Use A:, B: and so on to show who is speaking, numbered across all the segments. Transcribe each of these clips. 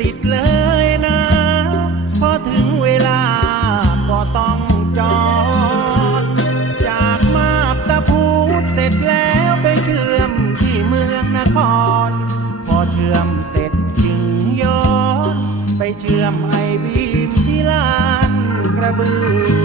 A: ติดเลยนะ พอถึงเวลาก็ต้องจอด จากมาบตะพูดเสร็จแล้วไปเชื่อมที่เมืองนคร พอเชื่อมเสร็จจึงย้อนไปเชื่อมไอบีมที่ลานกระบือ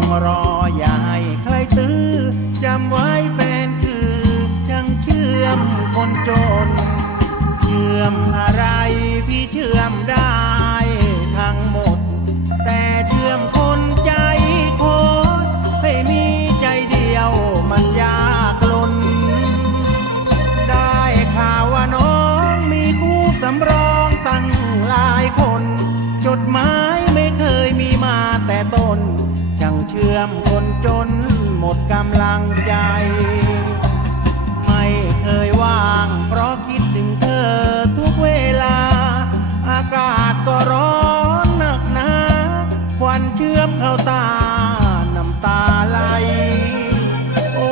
A: งจงรออย่าให้ใครตื้อจำไว้แฟนคือช่างเชื่อมคนจน เชื่อมอะไรพี่เชื่อมได้ทั้งหมด แต่เชื่อมคนใจโคตรให้มีใจเดียวมันยากลน ได้ข่าวว่าน้องมีคู่สำรองตั้งหลายคน จดหมาย มดกำลังใจ ไม่เคยว่าง เพราะคิดถึงเธอทุกเวลา อากาศก็ร้อนหนักหนาควันเชื่อมเข้าตา น้ำตาไหล โอ้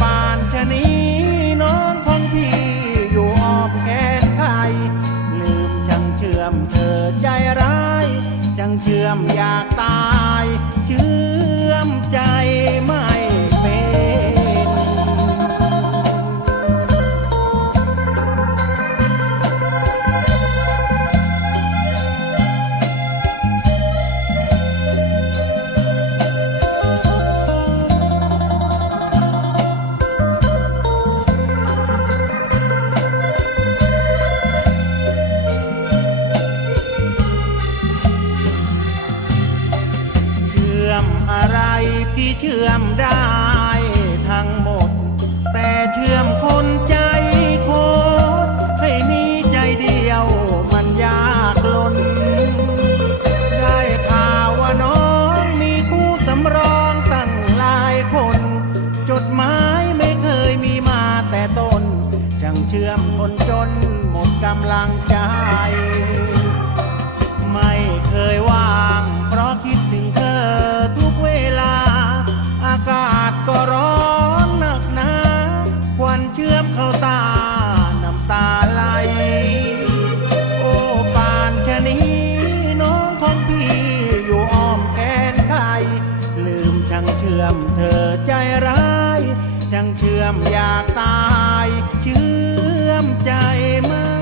A: ปานชะนี้น้องของพี่อยู่อ้อมแขนใคร ลืมจังเชื่อมเธอใจร้าย จังเชื่อมอยากตาย เชื่อมใจไม่ ชื่อมได้ทั้งหมด แต่เชื่อมคนใจโคตรให้มีใจเดียวมันยากลน ได้ข่าวว่าน้องมีคู่สำรองตั้งหลายคน จดหมายไม่เคยมีมาแต่ต้นจังเชื่อมคนจนหมดกำลังใจ ก็ร้อนหนักหนาควันเชื่อมเข้าตา น้ำตาไหล โอ้ปานชะนี้ น้องของพี่อยู่อ้อมแขนใคร ลืมช่างเชื่อมเธอใจร้ายช่างเชื่อมอยากตาย เชื่อมใจมา